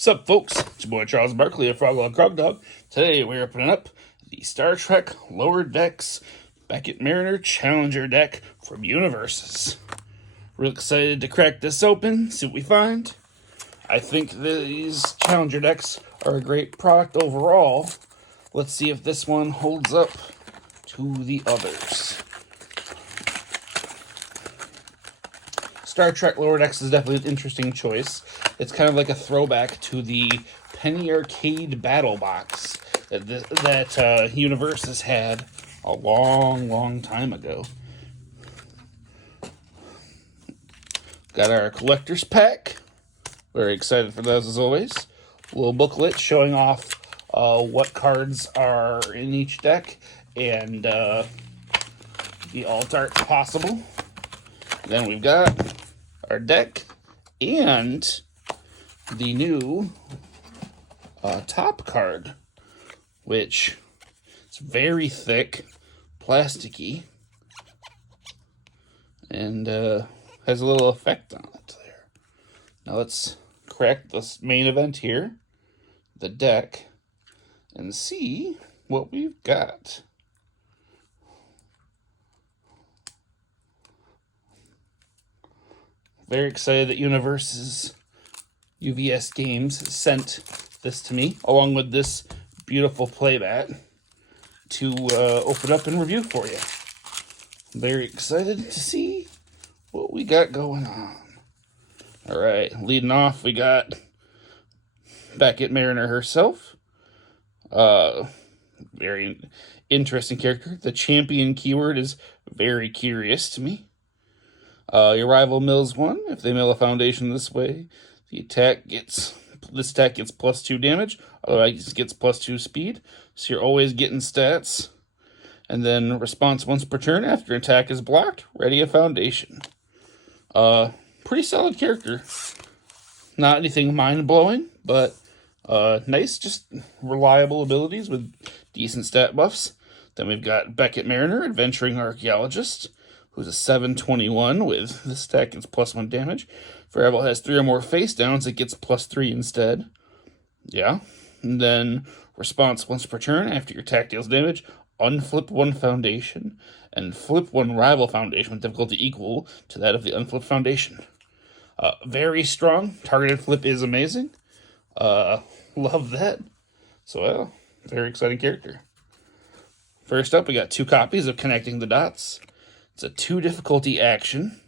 Sup, folks? It's your boy Charles Barkley of FrogLogCrogDog. Today we're opening up the Star Trek Lower Decks Beckett Mariner Challenger deck from Universus. Real excited to crack this open, see what we find. I think these Challenger decks are a great product overall. Let's see if this one holds up to the others. Star Trek Lower Decks is definitely an interesting choice. It's kind of like a throwback to the Penny Arcade Battle Box that Universus had a long time ago. Got our collector's pack. Very excited for those as always. A little booklet showing off what cards are in each deck and the alt art possible. Then we've got our deck and the new top card, which is very thick, plasticky, and has a little effect on it there. Now let's crack this main event here, the deck, and see what we've got. Very excited that Universus UVS Games sent this to me, along with this beautiful playmat, to open up and review for you. Very excited to see what we got going on. All right, leading off, we got Beckett Mariner herself. Very interesting character. The champion keyword is very curious to me. Your rival mills one. If they mill a foundation this way, this attack gets +2 damage. Otherwise, it gets +2 speed. So you're always getting stats. And then response once per turn after attack is blocked. Ready a foundation. Pretty solid character. Not anything mind-blowing, but nice, just reliable abilities with decent stat buffs. Then we've got Beckett Mariner, Adventuring Archaeologist, who's a 7/21 with this attack gets +1 damage. If your rival has 3 or more face downs, it gets +3 instead. Yeah. And then response once per turn after your attack deals damage, unflip 1 foundation and flip 1 rival foundation with difficulty equal to that of the unflipped foundation. Very strong. Targeted flip is amazing. Love that. So, very exciting character. First up, we got 2 copies of Connecting the Dots. It's a 2 difficulty action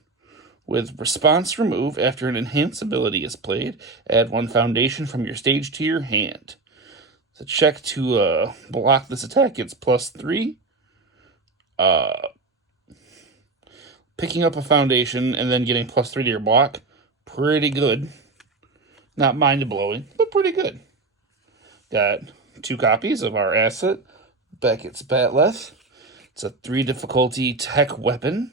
with response remove after an enhance ability is played. Add 1 foundation from your stage to your hand. The check to block this attack gets +3. Picking up a foundation and then getting +3 to your block, pretty good. Not mind-blowing, but pretty good. Got 2 copies of our asset, Beckett's Batleth. It's a 3 difficulty tech weapon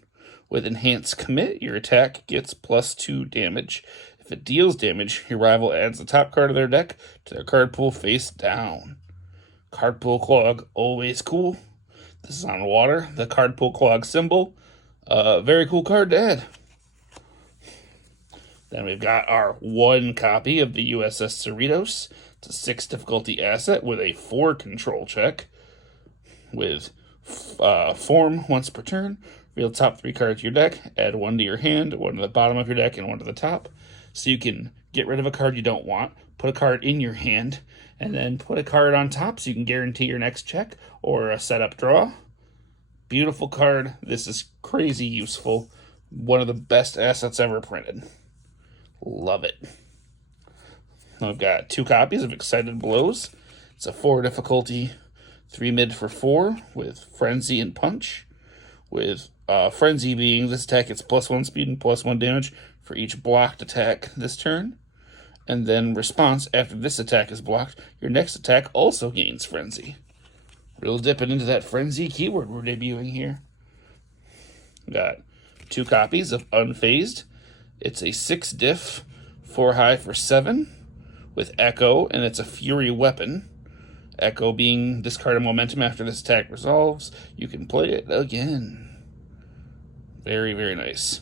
with enhanced commit. Your attack gets +2 damage. If it deals damage, your rival adds the top card of their deck to their card pool face down. Card pool clog, always cool. This is on water. The card pool clog symbol. Very cool card to add. Then we've got our 1 copy of the USS Cerritos. It's a 6 difficulty asset with a 4 control check with form once per turn. Reveal the top 3 cards of your deck. Add 1 to your hand, 1 to the bottom of your deck, and 1 to the top. So you can get rid of a card you don't want, put a card in your hand, and then put a card on top so you can guarantee your next check or a setup draw. Beautiful card. This is crazy useful. One of the best assets ever printed. Love it. I've got 2 copies of Excited Blows. It's a 4 difficulty, 3 mid for 4 with Frenzy and Punch. With Frenzy being this attack gets +1 speed and +1 damage for each blocked attack this turn. And then response after this attack is blocked, your next attack also gains Frenzy. Real dipping into that Frenzy keyword we're debuting here. Got 2 copies of Unfazed. It's a 6 diff, 4 high for 7 with Echo, and it's a Fury weapon. Echo being discard a momentum after this attack resolves. You can play it again. Very, very nice.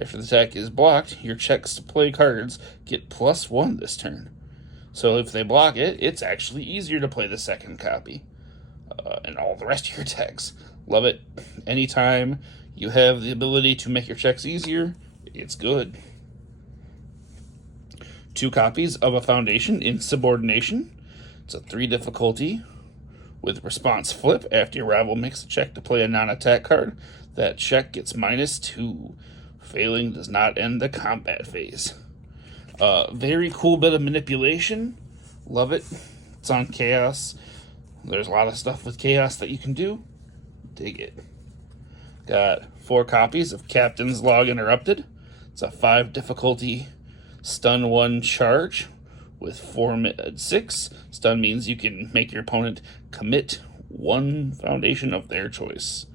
After the attack is blocked, your checks to play cards get +1 this turn. So if they block it, it's actually easier to play the second copy. And all the rest of your attacks. Love it. Anytime you have the ability to make your checks easier, it's good. 2 copies of a foundation in subordination. It's a 3 difficulty with response flip. After your rival makes a check to play a non-attack card, that check gets -2. Failing does not end the combat phase. Very cool bit of manipulation. Love it. It's on Chaos. There's a lot of stuff with Chaos that you can do. Dig it. Got 4 copies of Captain's Log Interrupted. It's a 5 difficulty stun 1 charge with 4/6. Stun means you can make your opponent commit 1 foundation of their choice.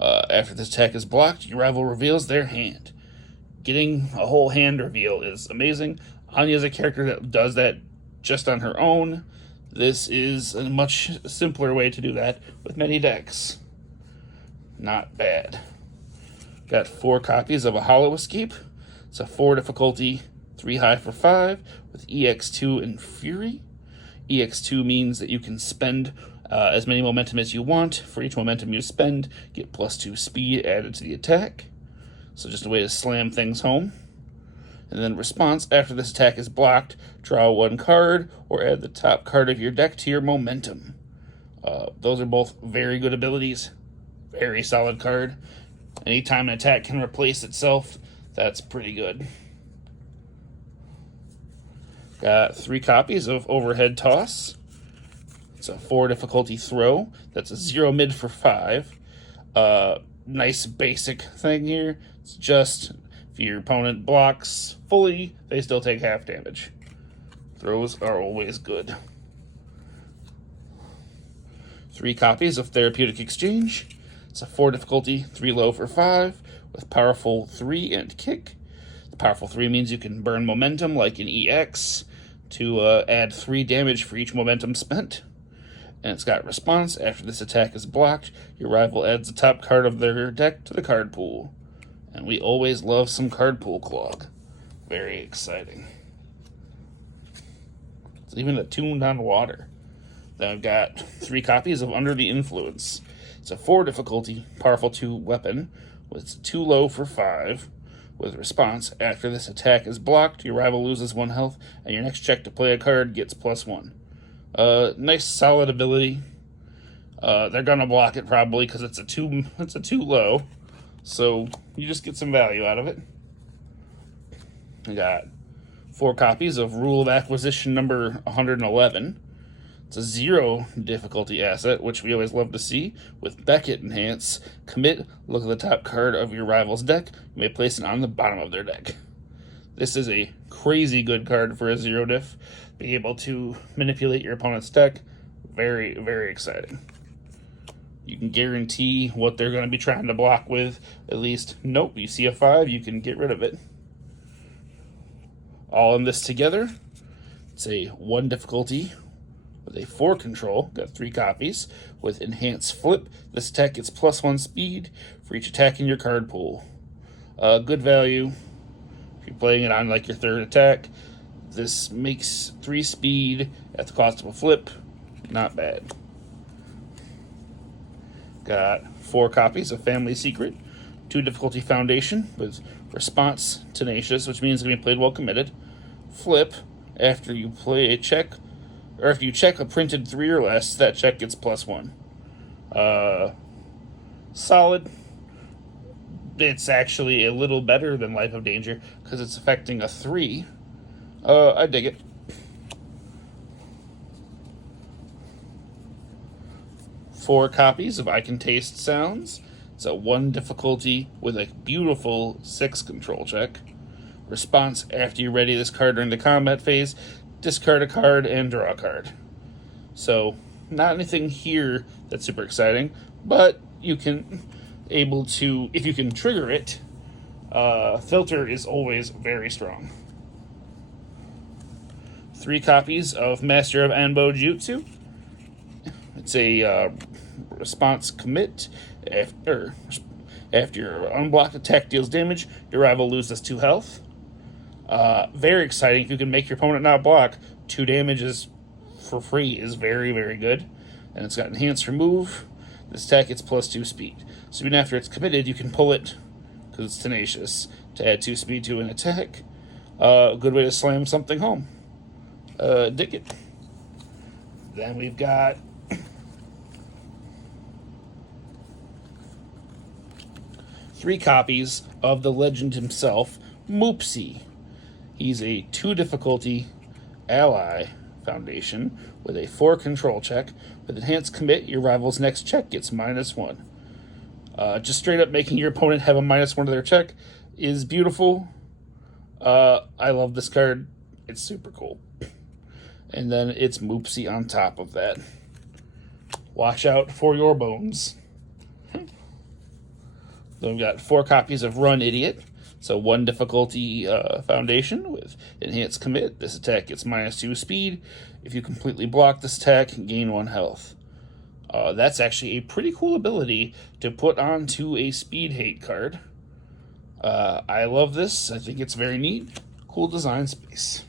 After this attack is blocked, your rival reveals their hand. Getting a whole hand reveal is amazing. Anya's a character that does that just on her own. This is a much simpler way to do that with many decks. Not bad. Got 4 copies of a Hollow Escape. It's a 4 difficulty, 3 high for 5 with EX2 and Fury. EX2 means that you can spend as many momentum as you want. For each momentum you spend, get +2 speed added to the attack. So just a way to slam things home. And then response, after this attack is blocked, draw 1 card or add the top card of your deck to your momentum. Those are both very good abilities. Very solid card. Anytime an attack can replace itself, that's pretty good. Got 3 copies of Overhead Toss. It's a 4 difficulty throw. That's a 0 mid for 5. Nice basic thing here. It's just if your opponent blocks fully, they still take half damage. Throws are always good. 3 copies of Therapeutic Exchange. It's a 4 difficulty, 3 low for 5 with Powerful 3 and Kick. The Powerful 3 means you can burn momentum like in EX to add 3 damage for each momentum spent. And it's got response. After this attack is blocked, your rival adds the top card of their deck to the card pool. And we always love some card pool clog. Very exciting. It's even attuned on water. Then I've got 3 copies of Under the Influence. It's a 4 difficulty, powerful 2 weapon with 2 low for 5. With response, after this attack is blocked, your rival loses 1 health, and your next check to play a card gets +1. Nice solid ability. They're gonna block it probably because it's a 2 low. So you just get some value out of it. I got 4 copies of Rule of Acquisition number 111. It's a 0 difficulty asset, which we always love to see. With Beckett Enhance, commit, look at the top card of your rival's deck. You may place it on the bottom of their deck. This is a crazy good card for a 0 diff. Be able to manipulate your opponent's deck. Very, very exciting. You can guarantee what they're going to be trying to block with. At least, nope, you see a 5, you can get rid of it. All in this together. It's a 1 difficulty with a 4 control. Got 3 copies. With Enhanced Flip, this attack gets +1 speed for each attack in your card pool. Good value. If you're playing it on like your 3rd attack, this makes 3 speed at the cost of a flip. Not bad. Got 4 copies of Family Secret, 2 difficulty foundation with response tenacious, which means it's going to be played while committed. Flip, after you play a check, or if you check a printed 3 or less, that check gets +1. Solid. It's actually a little better than Life of Danger because it's affecting a 3. I dig it. 4 copies of I Can Taste Sounds. It's a 1 difficulty with a beautiful 6 control check. Response, after you ready this card during the combat phase, discard a card and draw a card. So, not anything here that's super exciting, but you can able to, if you can trigger it, filter is always very strong. 3 copies of Master of Anbo Jutsu. It's a response commit. After your unblocked attack deals damage, your rival loses 2 health. Very exciting. If you can make your opponent not block, 2 damage is for free is very, very good. And it's got enhanced remove. This attack gets +2 speed. So even after it's committed, you can pull it, because it's tenacious, to add 2 speed to an attack. A good way to slam something home. Dig it. Then we've got 3 copies of the legend himself, Moopsy. He's a 2 difficulty ally foundation with a 4 control check. With enhanced commit, your rival's next check gets -1. Just straight up making your opponent have a -1 to their check is beautiful. I love this card. It's super cool. And then it's Moopsy on top of that. Watch out for your bones. Then we've got 4 copies of Run Idiot. So 1 difficulty foundation with enhanced commit. This attack gets -2 speed. If you completely block this attack, gain 1 health. That's actually a pretty cool ability to put onto a speed hate card. I love this. I think it's very neat. Cool design space.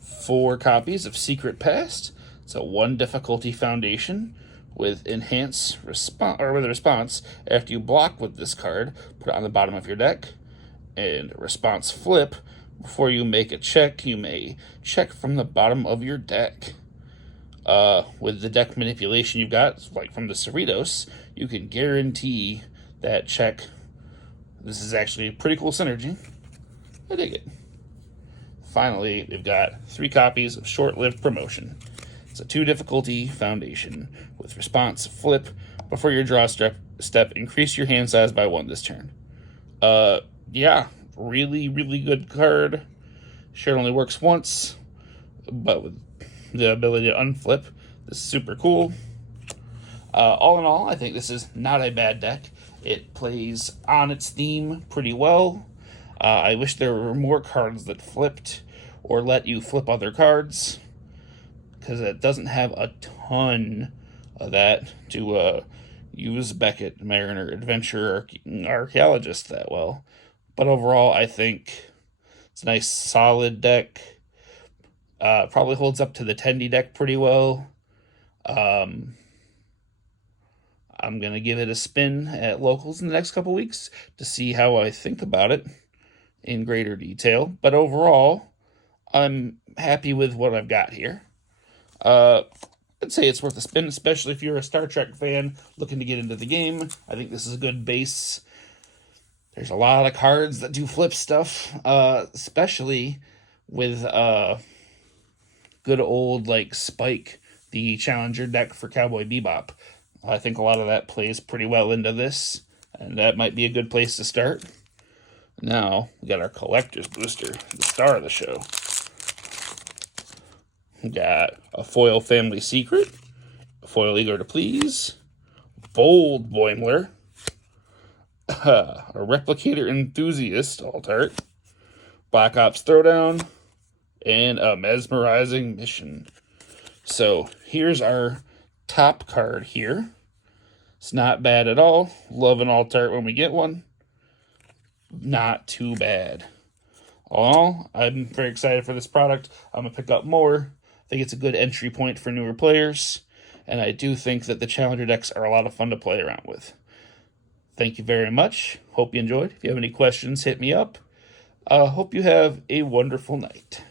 4 copies of Secret Past. So 1 difficulty foundation with enhance response, or with a response after you block with this card, put it on the bottom of your deck, and response flip. Before you make a check, you may check from the bottom of your deck. With the deck manipulation you've got, like from the Cerritos, you can guarantee that check. This is actually a pretty cool synergy. I dig it. Finally, we've got 3 copies of Short-Lived Promotion. It's a 2 difficulty foundation with response flip. Before your draw step, increase your hand size by 1 this turn. Yeah, really, really good card. Sure, it only works once, but with the ability to unflip, this is super cool. All in all, I think this is not a bad deck. It plays on its theme pretty well. I wish there were more cards that flipped or let you flip other cards, because it doesn't have a ton of that to use Beckett Mariner Adventure Archaeologist that well. But overall, I think it's a nice solid deck. Probably holds up to the Tendy deck pretty well. I'm going to give it a spin at locals in the next couple weeks to see how I think about it in greater detail. But overall, I'm happy with what I've got here. I'd say it's worth a spin, especially if you're a Star Trek fan looking to get into the game. I think this is a good base. There's a lot of cards that do flip stuff, especially with good old like Spike, the Challenger deck for Cowboy Bebop. I think a lot of that plays pretty well into this, and that might be a good place to start. Now, we got our Collector's Booster, the star of the show. We got a Foil Family Secret, a Foil Eager to Please, Bold Boimler, a Replicator Enthusiast alt art, Black Ops Throwdown, and a Mesmerizing Mission. So, here's our top card here. It's not bad at all. Love an alt art when we get one. Not too bad. All in all, I'm very excited for this product. I'm going to pick up more. I think it's a good entry point for newer players. And I do think that the Challenger decks are a lot of fun to play around with. Thank you very much. Hope you enjoyed. If you have any questions, hit me up. Hope you have a wonderful night.